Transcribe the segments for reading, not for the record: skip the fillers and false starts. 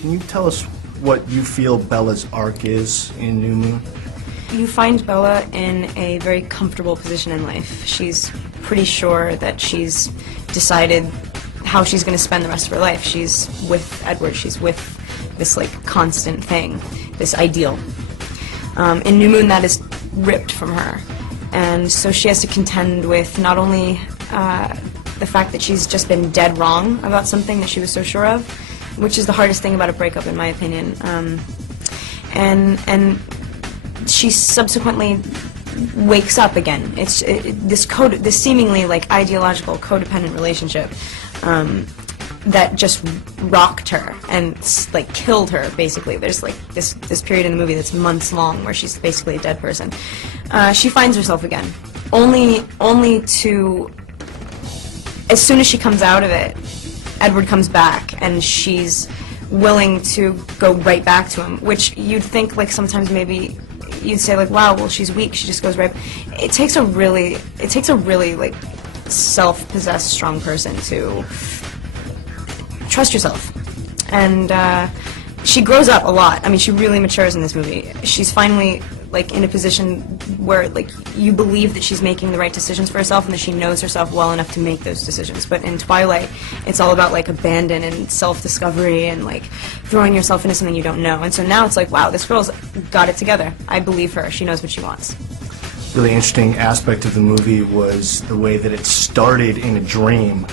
Can you tell us what you feel Bella's arc is in New Moon? You find Bella in a very comfortable position in life. She's pretty sure that she's decided how she's going to spend the rest of her life. She's with Edward. She's with this like constant thing, this ideal. In New Moon, that is ripped from her, and so she has to contend with not only the fact that she's just been dead wrong about something that she was so sure of, which is the hardest thing about a breakup, in my opinion, and she subsequently wakes up again. It's this seemingly like ideological codependent relationship that just rocked her and like killed her. Basically, there's like this period in the movie that's months long where she's basically a dead person. She finds herself again, only to, as soon as she comes out of it, Edward comes back and she's willing to go right back to him, which you'd think like sometimes maybe you'd say like, wow, well she's weak, she just goes right. It takes a really like self-possessed, strong person to trust yourself. And she grows up a lot. I mean, she really matures in this movie. She's finally like in a position where like you believe that she's making the right decisions for herself and that she knows herself well enough to make those decisions. But in Twilight, it's all about like abandon and self-discovery and like throwing yourself into something you don't know. And so now it's like, wow, this girl's got it together. I believe her. She knows what she wants. Really interesting aspect of the movie was the way that it started in a dream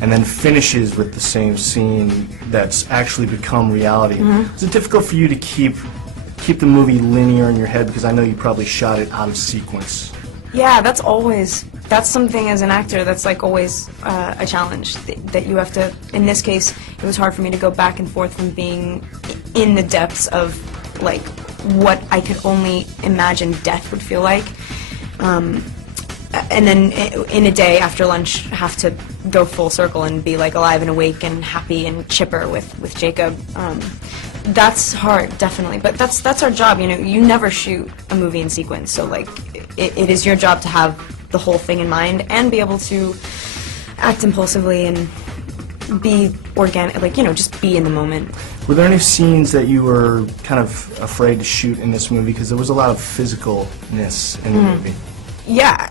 and then finishes with the same scene that's actually become reality. Is it difficult for you to keep the movie linear in your head, because I know you probably shot it out of sequence? Yeah, that's something as an actor that's like always a challenge that you have to. In this case, it was hard for me to go back and forth from being in the depths of like what I could only imagine death would feel like, and then in a day after lunch have to go full circle and be like alive and awake and happy and chipper with Jacob. That's hard, definitely, but that's our job. You know, you never shoot a movie in sequence, so like it is your job to have the whole thing in mind and be able to act impulsively and be organic, like, you know, just be in the moment. Were there any scenes that you were kind of afraid to shoot in this movie, because there was a lot of physicalness in the movie? Yeah,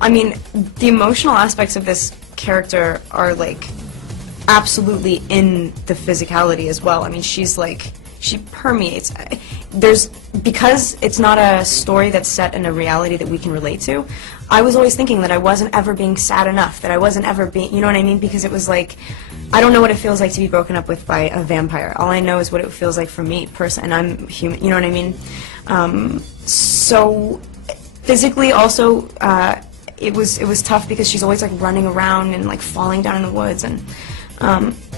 I mean, the emotional aspects of this character are like absolutely in the physicality as well. I mean, she's like, she permeates. Because it's not a story that's set in a reality that we can relate to, I was always thinking that I wasn't ever being sad enough, that I wasn't ever being, you know what I mean? Because it was like, I don't know what it feels like to be broken up with by a vampire. All I know is what it feels like for me, and I'm human, you know what I mean? So physically also, it was tough because she's always like running around and like falling down in the woods, and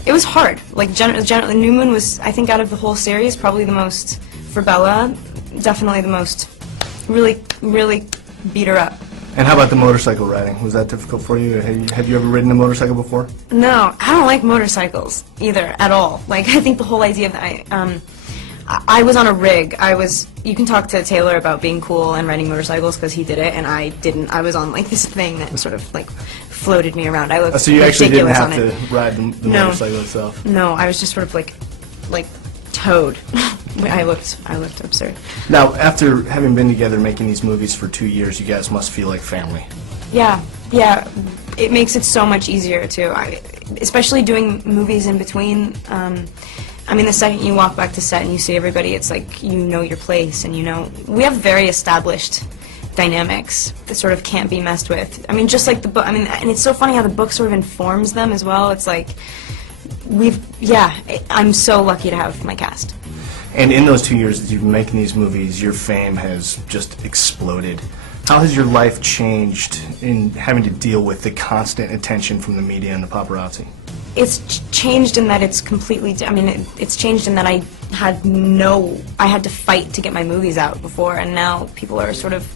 it was hard. Like generally, New Moon was, I think, out of the whole series, probably the most, for Bella, definitely the most, really beat her up. And how about the motorcycle riding? Was that difficult for you? Have you ever ridden a motorcycle before? No, I don't like motorcycles either, at all. Like, I think the whole idea that I was on a rig. You can talk to Taylor about being cool and riding motorcycles because he did it, and I didn't. I was on like this thing that sort of like floated me around. I looked so you actually didn't have to it. ride the motorcycle itself? No, I was just sort of like towed. I looked absurd. Now, after having been together making these movies for 2 years, you guys must feel like family. Yeah. It makes it so much easier too. Especially doing movies in between. I mean, the second you walk back to set and you see everybody, it's like you know your place, and you know we have very established dynamics that sort of can't be messed with. I mean, just like the book. I mean, and it's so funny how the book sort of informs them as well. It's like I'm so lucky to have my cast. And in those 2 years that you've been making these movies, your fame has just exploded. How has your life changed in having to deal with the constant attention from the media and the paparazzi? It's changed in that it's completely, I mean, it's changed in that I had to fight to get my movies out before, and now people are sort of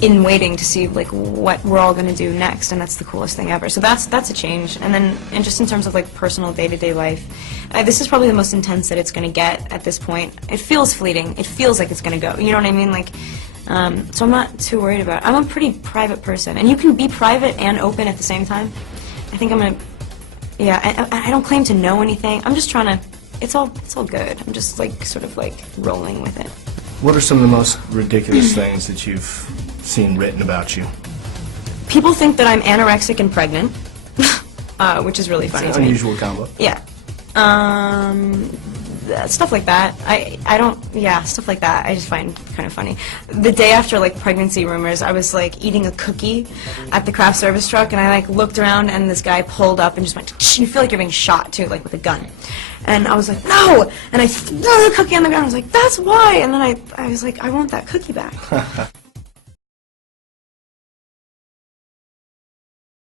in waiting to see like what we're all going to do next, and that's the coolest thing ever. So that's a change. And then, and just in terms of like personal day-to-day life, this is probably the most intense that it's going to get at this point. It feels fleeting. It feels like it's going to go. You know what I mean? Like, so I'm not too worried about it. I'm a pretty private person, and you can be private and open at the same time. I think I'm going to, yeah, I don't claim to know anything. I'm just trying to it's all good. I'm just like sort of like rolling with it. What are some of the most ridiculous things that you've seen written about you? People think that I'm anorexic and pregnant, which is really funny It's to an me. unusual combo. Yeah. Stuff like that. I don't, yeah, stuff like that I just find kind of funny. The day after, like, pregnancy rumors, I was, like, eating a cookie at the craft service truck, and I, like, looked around, and this guy pulled up and just went, you feel like you're being shot, too, like, with a gun. And I was like, no! And I threw the cookie on the ground. I was like, that's why! And then I was like, I want that cookie back.